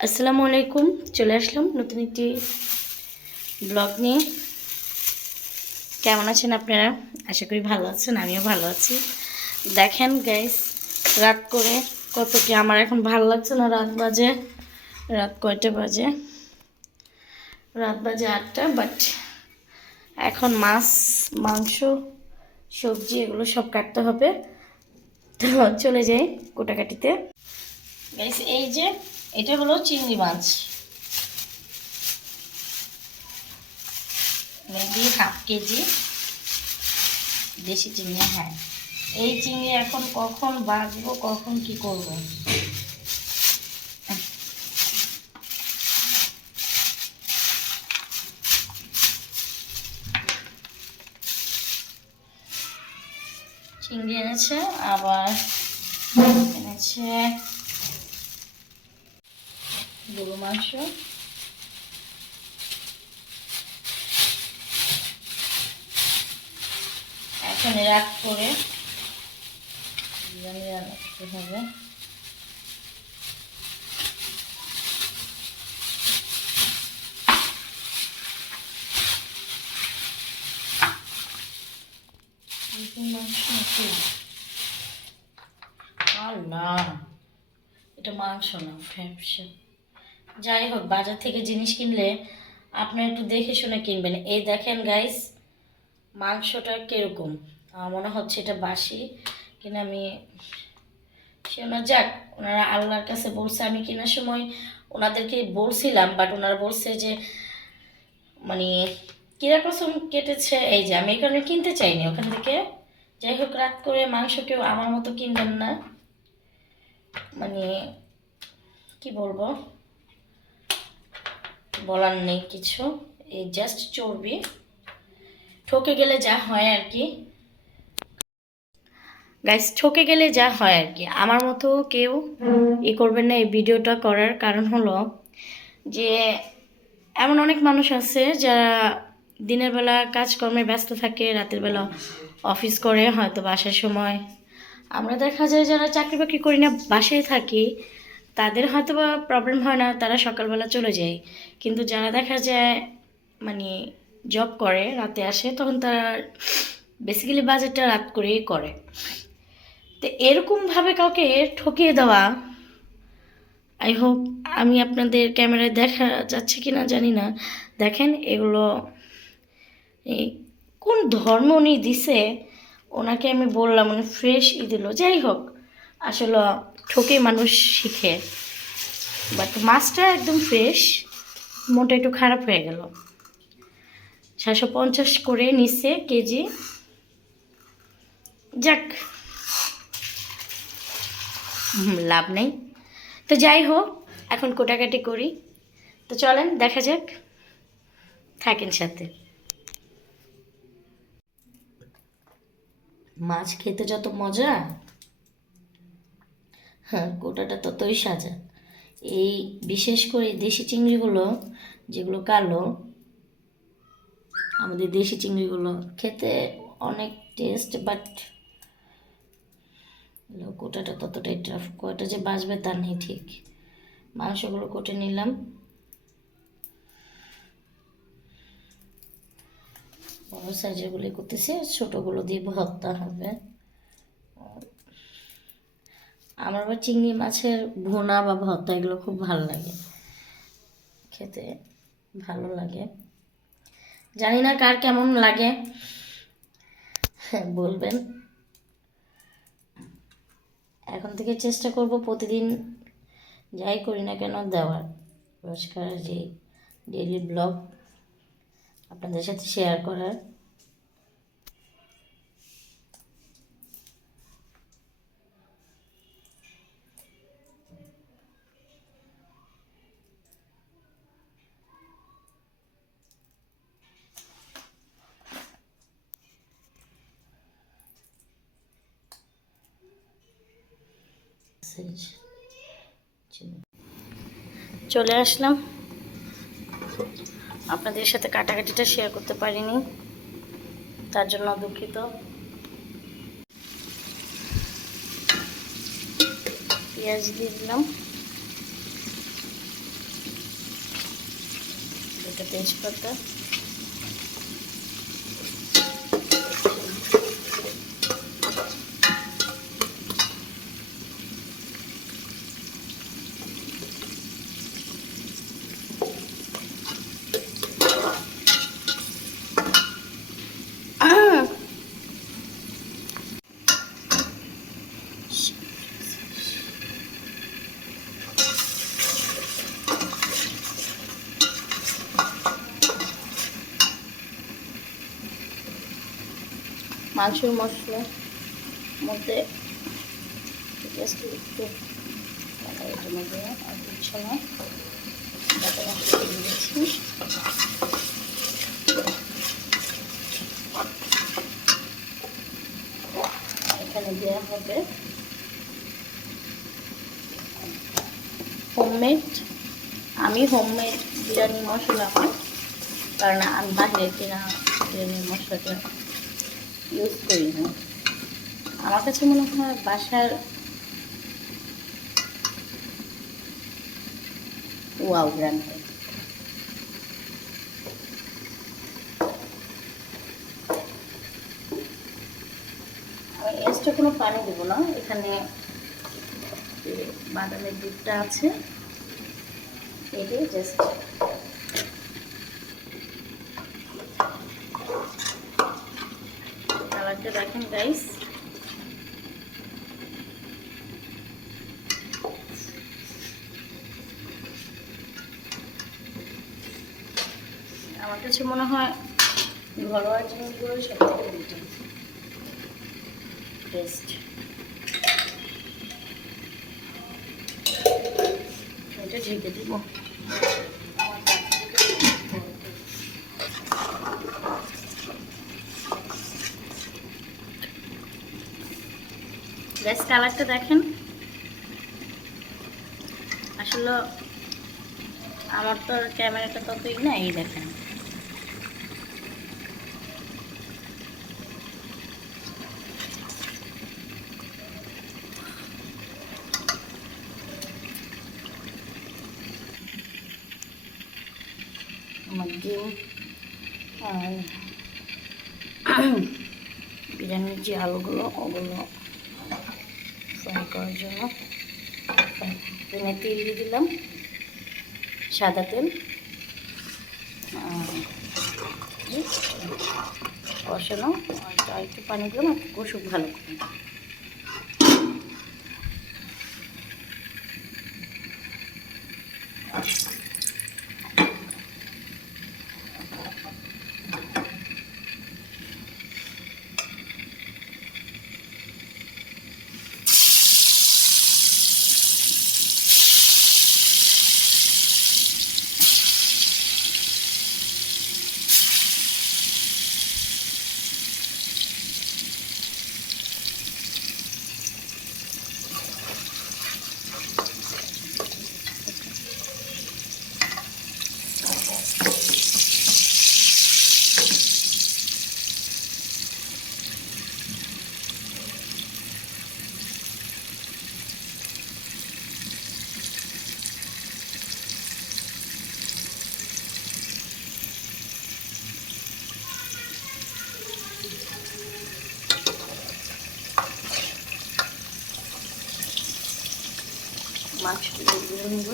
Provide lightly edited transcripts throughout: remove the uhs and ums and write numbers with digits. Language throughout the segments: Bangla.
আসসালামু আলাইকুম। চলে আসলাম নতুন একটি ব্লগ নিয়ে। কেমন আছেন আপনারা? আশা করি ভালো আছেন, আমিও ভালো আছি। দেখেন গাইস, রাত করে কত কি আমার এখন ভালো লাগছে না। রাত কয়টা বাজে? রাত বাজে 8টা। বাট এখন মাছ, মাংস, সবজি এগুলো সব কাটতে হবে। তো চলে যাই কোটাকাটিতে। গাইস, এই যে এটা হলো চিংড়ি মাছ, মেবি হাফ কেজি দেশি চিংড়ি। হ্যাঁ, এই চিংড়ি এখন কখন বাঁচবো, কখন কি করব। চিংড়ি এনেছে, আবার এনেছে গরু মাংস। এখন রাত করে বিরিয়ানি রান্না করতে হবে। মাংস নাকি? না, এটা মাংস না, ফ্যাপসা। যাই হোক, বাজার থেকে জিনিস কিনলে আপনারা একটু দেখে শুনে কিনবেন। এই দেখেন গাইস, মাংসটা কিরকম। আমার মনে হচ্ছে এটা বাসি কিনা, আমি সে না। যাক, ওনারা আল্লাহর কাছে বলছে। আমি কেনার সময় ওনাদেরকে বলছিলাম, বাট ওনারা বলছে যে মানে কিরকম কেটেছে, এই যে আমি এই কারণে কিনতে চাইনি ওখান থেকে। যাই হোক, রাত করে মাংস কেউ আমার মতো কিনবেন না। মানে কি বলবো, বলার নেই কিছু। এই জাস্ট চর্বি, ঠকে গেলে যা হয় আর কি গাইস, ঠকে গেলে যা হয় আর কি। আমার মতো কেউ করবেন না এই ভিডিওটা করার কারণ হলো যে এমন অনেক মানুষ আছে যারা দিনের বেলা কাজকর্মে ব্যস্ত থাকে, রাতের বেলা অফিস করে, হয়তো বাসার সময় আমরা দেখা যায় যারা চাকরি বাকরি করি না, বাসায় থাকি, তাদের হয়তো বা প্রবলেম হয় না, তারা সকালবেলা চলে যায়। কিন্তু যারা দেখা যায় মানে জব করে, রাতে আসে, তখন তারা বেসিক্যালি বাজেটটা রাত করেই করে। তো এরকমভাবে কাউকে ঠকিয়ে দেওয়া, আই হোপ আমি আপনাদের ক্যামেরায় দেখা যাচ্ছে কি না জানি না। দেখেন এগুলো এই কোন ধর্ম উনি দিছে, ওনাকে আমি বললাম, উনি ফ্রেশ দিল। যাই হোক, আসলে ঠকে মানুষ শিখে। বাট মাছটা একদম ফ্রেশ, মোটা একটু খারাপ হয়ে গেল। 750 করে নিচ্ছে কেজি। যাক, লাভ নেই। তো যাই হোক, এখন কোটাকাটি করি। তো চলেন দেখা যাক, থাকেন সাথে। মাছ খেতে যত মজা, হ্যাঁ, কোটাটা ততই সাজা। এই বিশেষ করে দেশি চিংড়িগুলো, যেগুলো কালো, আমাদের দেশি চিংড়িগুলো খেতে অনেক টেস্ট। বাট কোটাটা ততটাই টাফ। কয়টা যে বাঁচবে তা নেই ঠিক। মাংসগুলো কোটে নিলাম। বড় সাইজেরগুলো করতেছি, ছোটোগুলো দিয়ে ভর্তা হবে। আমার আবার চিংড়ি মাছের ভুনা বা ভর্তা এগুলো খুব ভালো লাগে খেতে, ভালো লাগে। জানি না কার কেমন লাগে, বলবেন। এখন থেকে চেষ্টা করব প্রতিদিন যাই করি না কেন দেওয়ার, রোজকার যে ডেইলি ব্লগ আপনাদের সাথে শেয়ার করার। চলে আসলাম, আপনাদের সাথে কাটাকাটিটা শেয়ার করতে পারিনি, তার জন্য দুঃখিত। পেঁয়াজ দিয়ে দিলাম, দুটো তেজপাতা, মাংসের মশলার মধ্যে জাস্ট একটু এটার মধ্যে আর কিছু না, বাটা মশলা দিয়ে দিচ্ছি। এখানে দেওয়া হবে হোমমেড, আমি হোমমেড বিরিয়ানি মশলা আমার, কারণ আমি বাইরে কিনা বিরিয়ানি মশলাটা ইউজ করি না। আমার কাছে মনে হয় বাসার ওয়াও ব্র্যান্ড। আমি এক্সট্রা কোনো পানি দেব না, এখানে বাদামের দুধটা আছে, এটাই জাস্ট কালারটা দেখেন গাইস। আমার কাছে মনে হয় ঘরোয়া জিনিসগুলো সব থেকে বেটার টেস্ট। এটা ঢেকে দিব। গ্যাস কালারটা দেখেন, আসলে আমার তো ক্যামেরাটা ততই না, এই দেখেন আমার ডিম আর বিরিয়ানির যে আলুগুলো ওগুলো ফ্রাই করার জন্য প্যানে তেল দিয়ে দিলাম, সাদা তেল, কষানো, আর একটু পানি দিলাম, একটু কষুক ভালো করে। মাছগুলো দিয়ে নেব।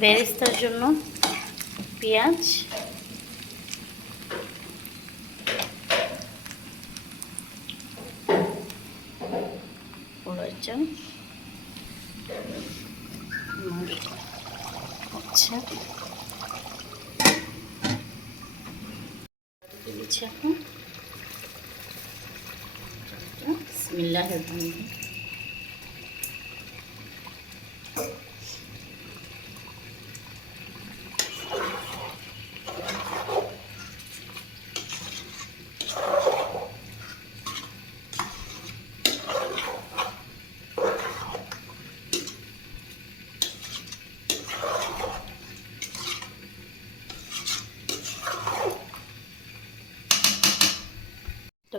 বেরেস্তার জন্য পেঁয়াজ, আচ্ছা দিচ্ছি এখন। বিসমিল্লাহির রহমানির রহিম।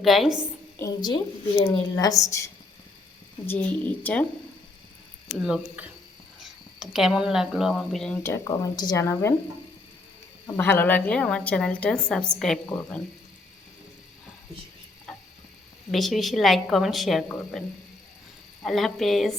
গাইস, এই যে বিরিয়ানির লাস্ট যে এটা লুক। তো কেমন লাগলো আমার বিরিয়ানিটা কমেন্টে জানাবেন। ভালো লাগলে আমার চ্যানেলটা সাবস্ক্রাইব করবেন, বেশি বেশি লাইক কমেন্ট শেয়ার করবেন। আল্লাহ হাফেজ।